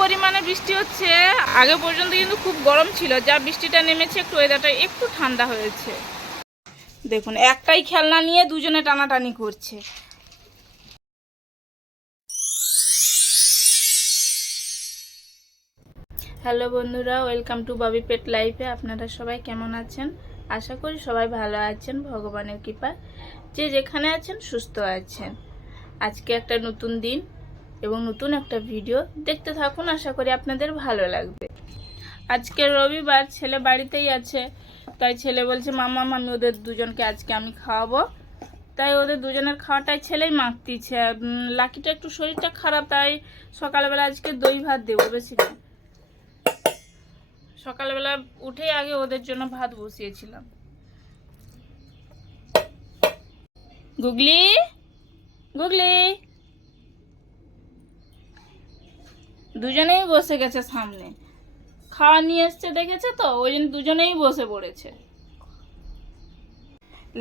পরিমাণে বৃষ্টি হচ্ছে, আগে পর্যন্ত কিন্তু খুব গরম ছিল, যা বৃষ্টিটা নেমেছে একটু ওয়েদারটা একটু ঠান্ডা হয়েছে। দেখুন একটাই খেলনা নিয়ে দুজনে টানাটানি করছে। হ্যালো বন্ধুরা, ওয়েলকাম টু ববি পেট লাইফে। আপনারা সবাই কেমন আছেন? আশা করি সবাই ভালো আছেন ভগবানের কৃপায়। যে যেখানে আছেন সুস্থ আছেন। আজকে একটা নতুন দিন এবং নতুন একটা ভিডিও দেখতে থাকুন, আশা করি আপনাদের ভালো লাগবে। আজকে রবিবার, ছেলে বাড়িতেই আছে, তাই ছেলে বলছে মামা আমি ওদের দুজনকে আজকে আমি খাওয়াবো। তাই ওদের দুজনের খাওয়াটাই ছেলেই মাখতিছে। লাকিটা একটু শরীরটা খারাপ, তাই সকালবেলা আজকে দই ভাত দেবো। বেশি না, সকালবেলা উঠেই আগে ওদের জন্য ভাত বসিয়েছিলাম। গুগলি গুগলি দুজনেই বসে গেছে সামনে, খাওয়া নিয়ে এসছে দেখেছে তো, ওই জন্য দুজনেই বসে পড়েছে।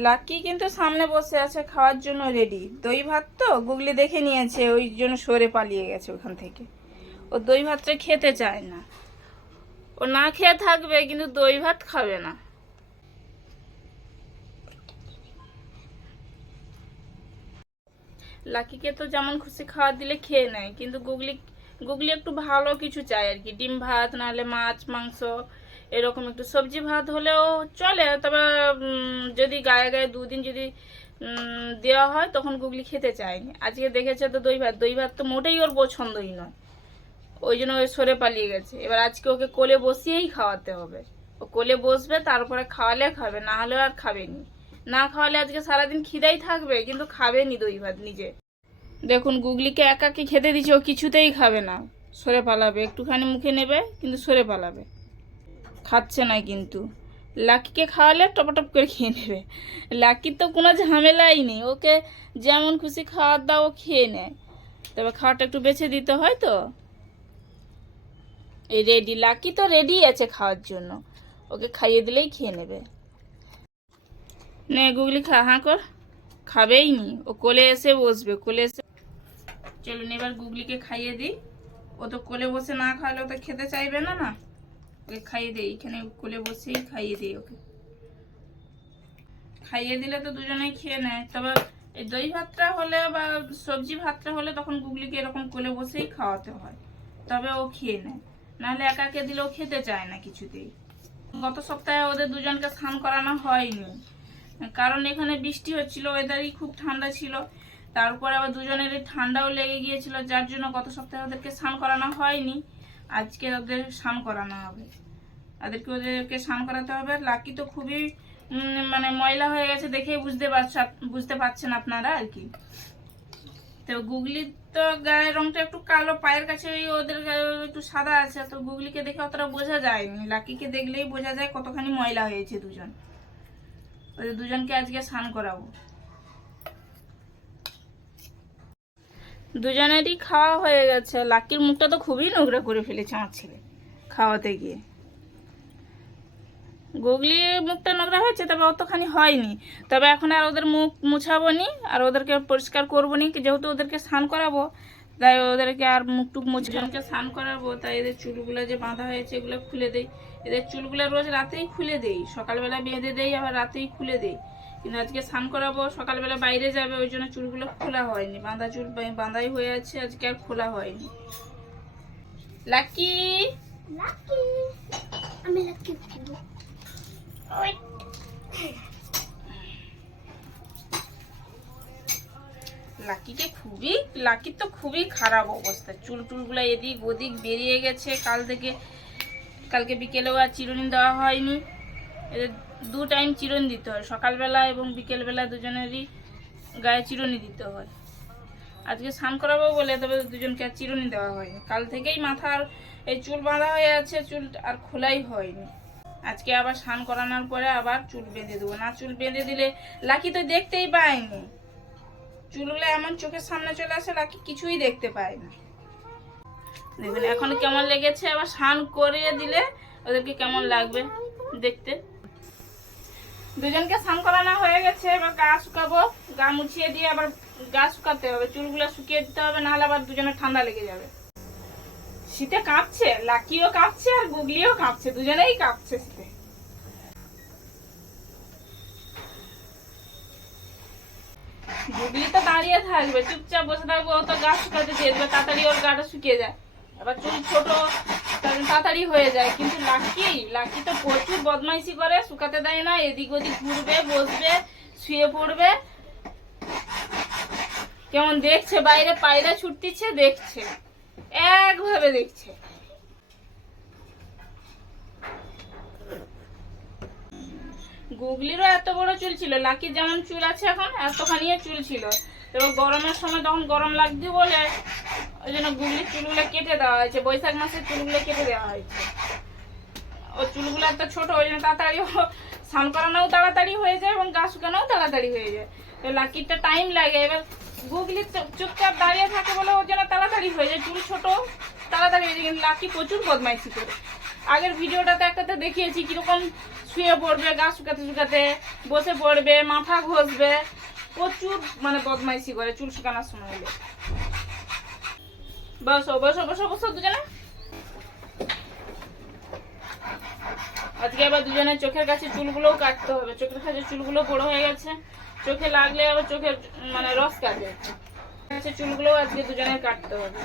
লাকি কিন্তু সামনে বসে আছে খাওয়ার জন্য রেডি। দই ভাত তো গুগলি দেখে নিয়েছে, ওই জন্য সরে পালিয়ে গেছে ওখান থেকে। ও দই ভাতটা খেতে চায় না, ও না খেয়ে থাকবে কিন্তু দই ভাত খাবে না। লাকিকে তো যেমন খুশি খাবার দিলে খেয়ে নেয়, কিন্তু গুগলি গুগলি একটু ভালো কিছু চায় আর কি। ডিম ভাত, নাহলে মাছ মাংস, এরকম একটু সবজি ভাত হলেও চলে। তবে যদি গায়ে গায়ে দুদিন যদি দেওয়া হয় তখন গুগলি খেতে চায়নি। আজকে দেখেছে তো দই ভাত, দই ভাত তো মোটেই ওর পছন্দই নয়, ওই জন্য ওই সরে পালিয়ে গেছে। এবার আজকে ওকে কোলে বসিয়েই খাওয়াতে হবে। ও কোলে বসবে, তারপরে খাওয়ালে খাবে, না হলে আর খাবেনি। না খাওয়ালে আজকে সারাদিন খিদাই থাকবে, কিন্তু খাবেনি দই ভাত নিজে। দেখুন গুগলিকে একাকে খেতে দিচ্ছে, ও কিছুতেই খাবে না, সরে পালাবে। একটুখানি মুখে নেবে কিন্তু সরে পালাবে, খাচ্ছে না। কিন্তু লাকিকে খাওয়ালে টপটপ করে খেয়ে নেবে। লাকির তো কোনো ঝামেলাই নেই, ওকে যেমন খুশি খাওয়ার দাও ও খেয়ে নেয়। তবে খাওয়াটা একটু বেছে দিতে হয় তো। এই রেডি, লাকি তো রেডি আছে খাওয়ার জন্য, ওকে খাইয়ে দিলেই খেয়ে নেবে। নে গুগলি খা, হাঁ কর। খাবেই নি, ও কোলে এসে বসবে, কোলে এসে। চলুন এবার গুগলিকে খাইয়ে দিই। ও তো কোলে বসে না খাওয়ালে ও তো খেতে চাইবে না। না, ওকে খাইয়ে দিই, এখানে কোলে বসেই খাইয়ে দিই। ওকে খাইয়ে দিলে তো দুজনেই খেয়ে নেয়। তবে এই দই ভাতটা হলে বা সবজি ভাতটা হলে তখন গুগলিকে এরকম কোলে বসেই খাওয়াতে হয়, তবে ও খেয়ে নেয়। নাহলে একাকে দিলেও খেতে চায় না কিছুতেই। গত সপ্তাহে ওদের দুজনকে স্নান করানো হয়নি, কারণ এখানে বৃষ্টি হচ্ছিল, ওয়েদারই খুব ঠান্ডা ছিল। তারপরে আবার দুজনেরই ঠান্ডাও লেগে গিয়েছিল, যার জন্য গত সপ্তাহে ওদেরকে স্নান করানো হয়নি। আজকে ওদের স্নান করানো হবে, ওদেরকে স্নান করাতে হবে। লাকি তো খুবই মানে ময়লা হয়ে গেছে, দেখেই বুঝতে পারছেন আপনারা আর কি। তো গুগলি তো গায়ের রংটা একটু কালো, পায়ের কাছে ওদের একটু সাদা আছে, তো গুগলিকে দেখে অতটা বোঝা যায়নি। লাকিকে দেখলেই বোঝা যায় কতখানি ময়লা হয়েছে দুজন। ওদের দুজনকে আজকে স্নান করাবো। দুজনেরই খাওয়া হয়ে গেছে। লাকির মুখটা তো খুবই নোংরা করে ফেলেছে আমার ছেলে খাওয়াতে গিয়ে। গুগলির মুখটা নোংরা হয়েছে, তবে অতখানি হয়নি। তবে এখন আর ওদের মুখ মুছাবো নি, আর ওদেরকে পরিষ্কার করবো নি, যেহেতু ওদেরকে স্নান করাবো। তাই ওদেরকে আর মুখ টুক মুছজনকে স্নান করাবো। তাই এদের চুলগুলো যে বাঁধা হয়েছে এগুলো খুলে দেই। এদের চুলগুলো রোজ রাতেই খুলে দেই, সকালবেলা বেঁধে দেই, আবার রাতেই খুলে দেই। কিন্তু আজকে স্নান করাবো, সকালবেলা বাইরে যাবে, ওই জন্য চুলগুলো খোলা হয়নি। বাঁধা চুল বাঁধাই হয়ে আছে, আজকে আর খোলা হয়নি। লাকি লাকি আমি লাকি লাকির তো খুবই খারাপ অবস্থা। চুল টুলগুলো এদিক ওদিক বেরিয়ে গেছে কালকে বিকেলেও আর চিরুনি দেওয়া হয়নি। এদের 2 টাইম চিরুনি দিতে হয়, সকালবেলা এবং বিকেলবেলা দুজনেরই গায়ে চিরুনি দিতে হয়। আজকে স্নান করাবো বলে তবে দুজনকে আর চিরুনি দেওয়া হয়নি। কাল থেকেই মাথার এই চুল বাঁধা হয়ে আছে, চুল আর খোলাই হয়নি। আজকে আবার স্নান করানোর পরে আবার চুল বেঁধে দেবো। না চুল বেঁধে দিলে লাকি তো দেখতেই পায়নি, চুলগুলো এমন চোখের সামনে চলে আসে লাকি কিছুই দেখতে পায় না। দেখুন এখন কেমন লেগেছে, আবার স্নান করিয়ে দিলে ওদেরকে কেমন লাগবে দেখতে। দুজনকে স্নান করানো হয়ে গেছে, এবার গা শুকাবো। গা মুছিয়ে দিয়ে আবার গা শুকাতে হবে, চুলগুলো শুকিয়ে দিতে হবে, নাহলে আবার দুজনের ঠান্ডা লেগে যাবে। শীতে কাঁপছে, লাকিও কাঁপছে আর গুগলিও কাঁপছে, দুজনেই কাঁপছে শীতে। গুগলি তো দাঁড়িয়ে থাকবে, চুপচাপ বসে থাকবে, ও তো গা শুকাতে দিয়ে দেবে, তাড়াতাড়ি ওর গাটা শুকিয়ে যায়। আবার চুল ছোট তাড়াতাড়ি হয়ে যায়। কিন্তু লাকি তো প্রচুর বদমাইশি করে, শুকাতে দেয় না, এদিক ওদিক ঘুরবে, বসবে, শুয়ে পড়বে। কেমন দেখছে বাইরে পায়রা ছুটতিছে, দেখছে, একভাবে দেখছে। গুগলিরও এত বড় চুল ছিল, লাকির যেমন চুল আছে এখন এতখানি চুল ছিল। এবার গরমের সময় তখন গরম লাগছে বলে ওই জন্য গুগলির চুলগুলো কেটে দেওয়া হয়েছে, বৈশাখ মাসের চুলগুলো কেটে দেওয়া হয়েছে। ও চুলগুলো এত ছোট, ওই জন্য তাড়াতাড়ি স্নান করানোও তাড়াতাড়ি হয়ে যায় এবং গা শুকানোও তাড়াতাড়ি হয়ে যায়। তো লাকিরটা টাইম লাগে। এবার গুগলি চুপচাপ দাঁড়িয়ে থাকে বলে ওর জন্য তাড়াতাড়ি হয়ে যায়, চুল ছোট তাড়াতাড়ি হয়ে যায়। কিন্তু লাকি প্রচুর বদমাইশি করে। আগের ভিডিওটাতে একটাতে দেখিয়েছি কিরকম শুয়ে পড়বে, গা শুকাতে শুকাতে বসে পড়বে, মাথা ঘষবে, প্রচুর মানে বদমাইশি করে চুল শুকানোর সময় হলে। বসো বসো বসো বসো দুজনে। আজকে আবার দুজনের চোখের কাছে চুলগুলোও কাটতে হবে, চোখের কাছে চুলগুলো বড় হয়ে গেছে, চোখে লাগলে আবার চোখের মানে রস কাটে, চুলগুলোও আজকে দুজনের কাটতে হবে।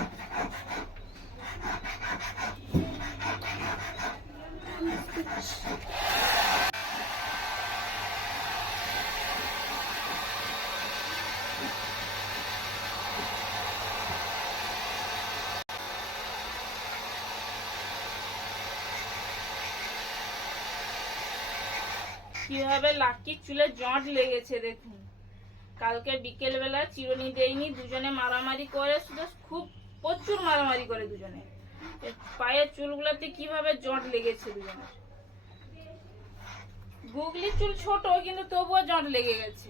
কিভাবে লাকির চুলে জট লেগেছে দেখুন। কালকে বিকেল বেলা চিরুনি দেয়নি, দুজনে মারামারি করে, শুধু খুব প্রচুর মারামারি করে দুজনে। পায়ের চুলগুলোতে কিভাবে জট লেগেছে দুজনের। গুগলির চুল ছোট কিন্তু তবুও জট লেগে গেছে।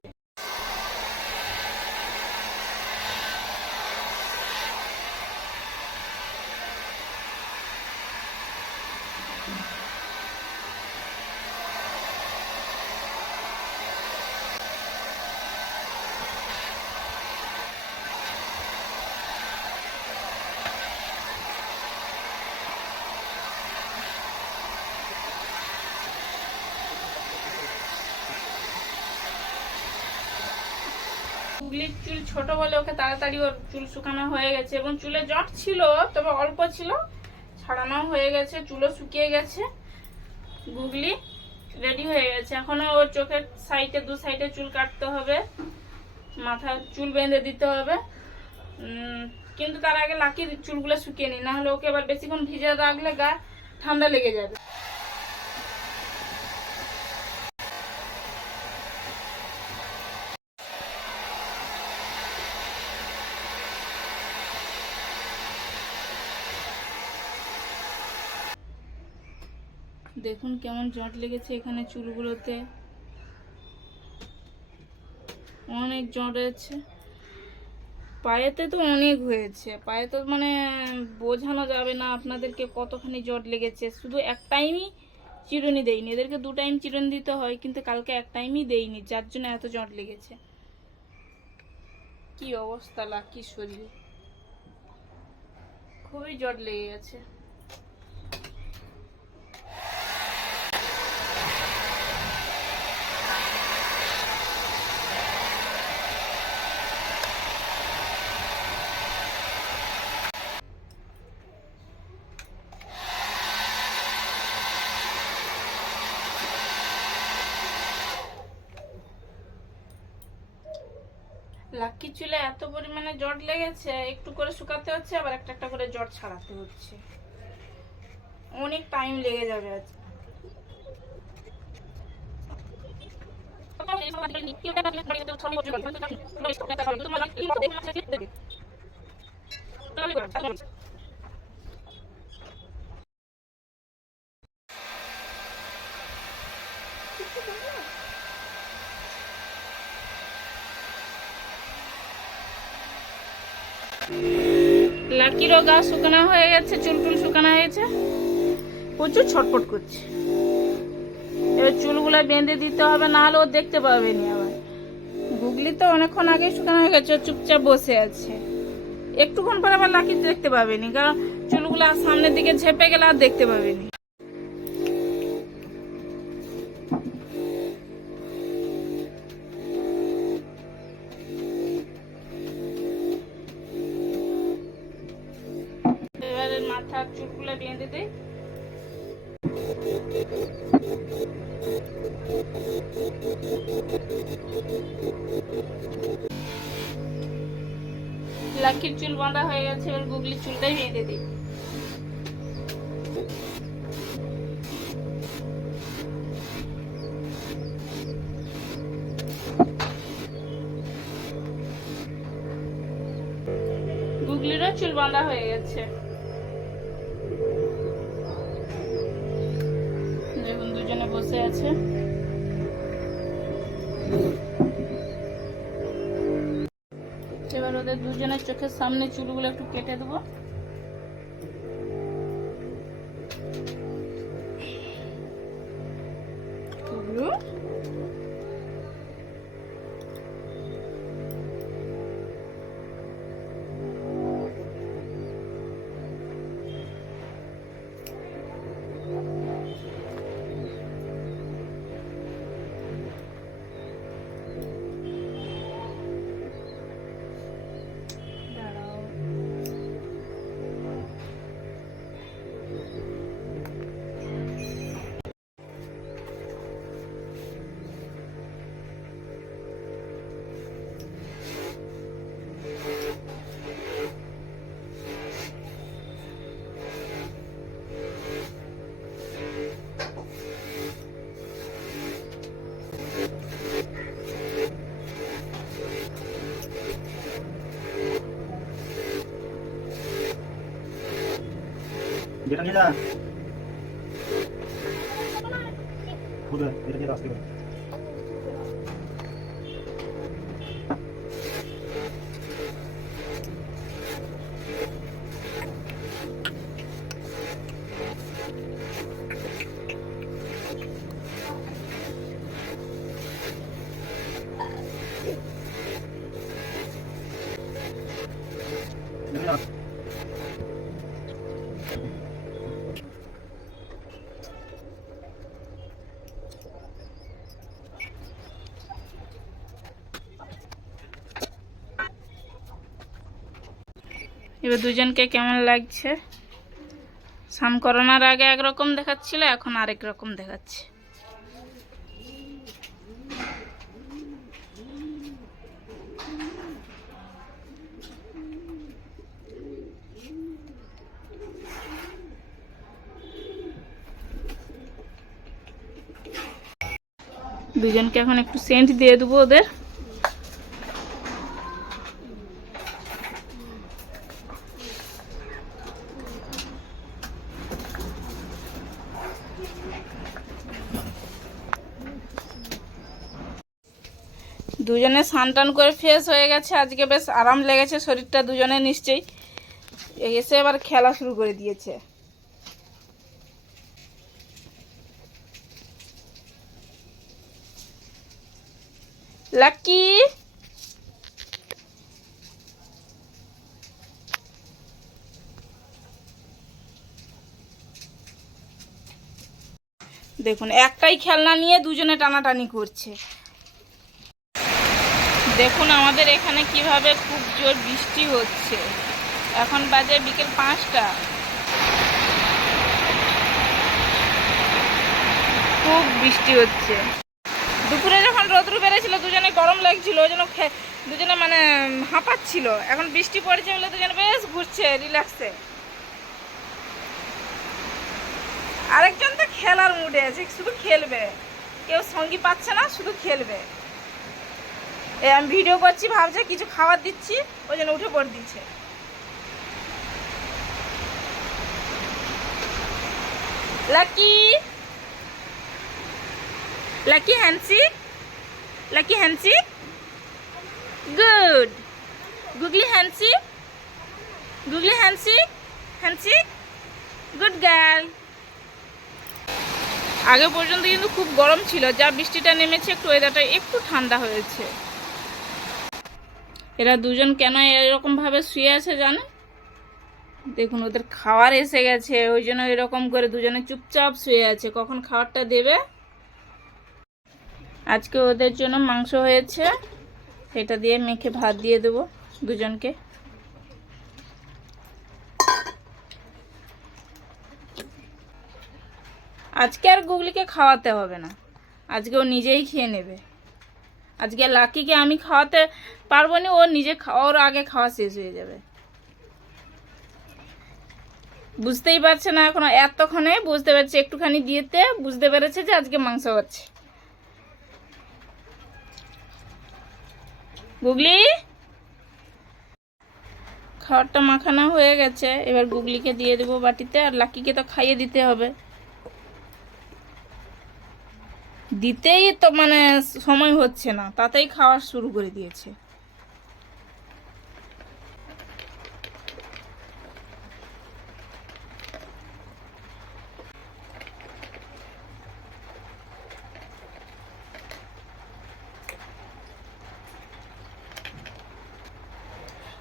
গুগলির চুল ছোট বলে ওকে তাড়াতাড়ি ওর চুল শুকানো হয়ে গেছে, এবং চুলে জট ছিল তবে অল্প ছিল, ছাড়ানো হয়ে গেছে, চুলও শুকিয়ে গেছে। গুগলি রেডি হয়ে গেছে। এখনো ওর চোখের সাইডে দু সাইডে চুল কাটতে হবে, মাথা চুল বেঁধে দিতে হবে। কিন্তু তার আগে লাকির চুলগুলো শুকিয়ে নি, না হলে ওকে এবার বেশিক্ষণ ভিজে রাখলে গা ঠান্ডা লেগে যাবে। দেখুন কেমন জট লেগেছে এখানে চুলগুলোতে, অনেক জট হয়েছে। পায়েতে তো অনেক হয়েছে, পায়ে তো মানে বোঝানো যাবে না আপনাদেরকে কতখানি জট লেগেছে। শুধু এক টাইমই চিরুনি দেয়নি, এদেরকে 2 টাইম চিরুনি দিতে হয়, কিন্তু কালকে এক টাইমই দেয়নি, যার জন্য এত জট লেগেছে। কি অবস্থা লাকি শরীরে, খুবই জট লেগে গেছে। লাকির চুলে এত পরিমাণে জট লেগেছে, একটু করে শুকাতে হচ্ছে, আবার একটা একটা করে জট ছাড়াতে হচ্ছে, অনেক টাইম লেগে যাবে আজ। লাকিরও গা শুকানো হয়ে গেছে, চুল টুল শুকানো হয়েছে, প্রচুর ছটফট করছে। এবার চুলগুলো বেঁধে দিতে হবে, না হলে ও দেখতে পাবে না। আবার গুগলি তো অনেকক্ষণ আগে শুকানো হয়ে গেছে, চুপচাপ বসে আছে, একটুক্ষণ পর আবার লাকি দেখতে পাবেনি, কারণ চুলগুলো সামনের দিকে ঝেপে গেলে আর দেখতে পাবেনি। এবারে মাথার চুলগুলো বেঁধে দেই। লাকির চুল বাঁধা হয়ে গেছে, এবার গুগলির চুলটাই বেঁধে দিই। গুগলিরও চুল বাঁধা হয়ে গেছে, দেখুন দুজনে বসে আছে। এবার ওদের দুজনের চোখের সামনে চুলগুলো একটু কেটে দেবো। যেটা নিয়ে যা বুঝলে, এটা নিয়ে আসতে পারে। এবার দুজনকে কেমন লাগছে? স্নান করানোর আগে একরকম দেখাচ্ছিল, এখন আরেক রকম দেখাচ্ছে। দুজনকে এখন একটু সেন্ট দিয়ে দেবো ওদের। দুজনে স্নান টান করে ফ্রেশ হয়ে গেছে, আজকে বেশ আরাম লেগেছে শরীরটা দুজনে নিশ্চয়ই। এসে এবার খেলা শুরু করে দিয়েছে। লাকি দেখুন একটাই খেলনা নিয়ে দুজনে টানাটানি করছে। দেখুন আমাদের এখানে কিভাবে খুব জোর বৃষ্টি হচ্ছে। এখন বাজে বিকেল 5টা। খুব বৃষ্টি হচ্ছে। দুপুরে যখন রোদ্রু বেড়েছিল দুজনে গরম লাগছিল, ওই জন্য দুজনে মানে হাঁপাচ্ছিল। এখন বৃষ্টি পড়েছে বলে দুজনে বেশ ঘুরছে রিল্যাক্সে। আরেকজন তো খেলার মুডে আছে, শুধু খেলবে, কেউ সঙ্গী পাচ্ছে না, শুধু খেলবে। আমি ভিডিও করছি ভাবছে কিছু খাবার দিচ্ছি, ওই জন্য উঠে পড়ে দিচ্ছে। Lucky lucky Hansi, lucky Hansi, good. গুগলি হ্যান্সি, গুগলি হ্যান্সি, হ্যান্সি, গুড গার্ল। আগে পর্যন্ত কিন্তু খুব গরম ছিল, যা বৃষ্টিটা নেমেছে একটু ওয়েদারটা একটু ঠান্ডা হয়েছে। এরা দুজন কেন এরকম ভাবে শুয়ে আছে জানেন? দেখুন ওদের খাবার এসে গেছে, ওই জন্য এরকম করে দুজনে চুপচাপ শুয়ে আছে, কখন খাবারটা দেবে। আজকে ওদের জন্য মাংস হয়েছে, সেটা দিয়ে মেখে ভাত দিয়ে দেবো দুজনকে। আজকে আর গুগলিকে খাওয়াতে হবে না, আজকে ও নিজেই খেয়ে নেবে। আজকে লাকিকে আমি খাওয়াতে পারবো না, ও নিজে ওর আগে খাওয়া শেষ হয়ে যাবে। বুঝতেই পারছে না এখনো, এতক্ষণে বুঝতে পারছে, একটুখানি দিয়েতে বুঝতে পেরেছে যে আজকে মাংস হচ্ছে। গুগলি, খাবারটা মাখানো হয়ে গেছে, এবার গুগলিকে দিয়ে দেবো বাটিতে, আর লাকিকে তো খাইয়ে দিতে হবে। দিতেই তো মানে সময় হচ্ছে না, তাতেই খাওয়া শুরু করে দিয়েছে।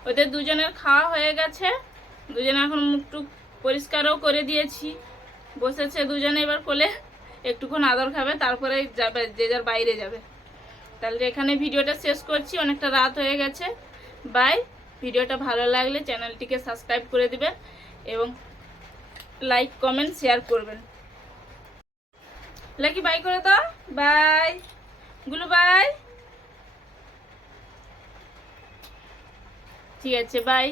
ওদের দুজনের খাওয়া হয়ে গেছে, দুজনে এখন মুখ টুক পরিষ্কারও করে দিয়েছি, বসেছে দুজনে এবার কোলে, একটুক্ষণ আদর খাবে, তারপরে যাবে যে যার বাইরে যাবে। তাহলে এখানে ভিডিওটা শেষ করছি, অনেকটা রাত হয়ে গেছে। বাই। ভিডিওটা ভালো লাগলে চ্যানেলটিকে সাবস্ক্রাইব করে দিবেন এবং লাইক কমেন্ট শেয়ার করবেন। লাকি বাই করে দাও। বাই গুলো, বাই। ঠিক আছে, বাই।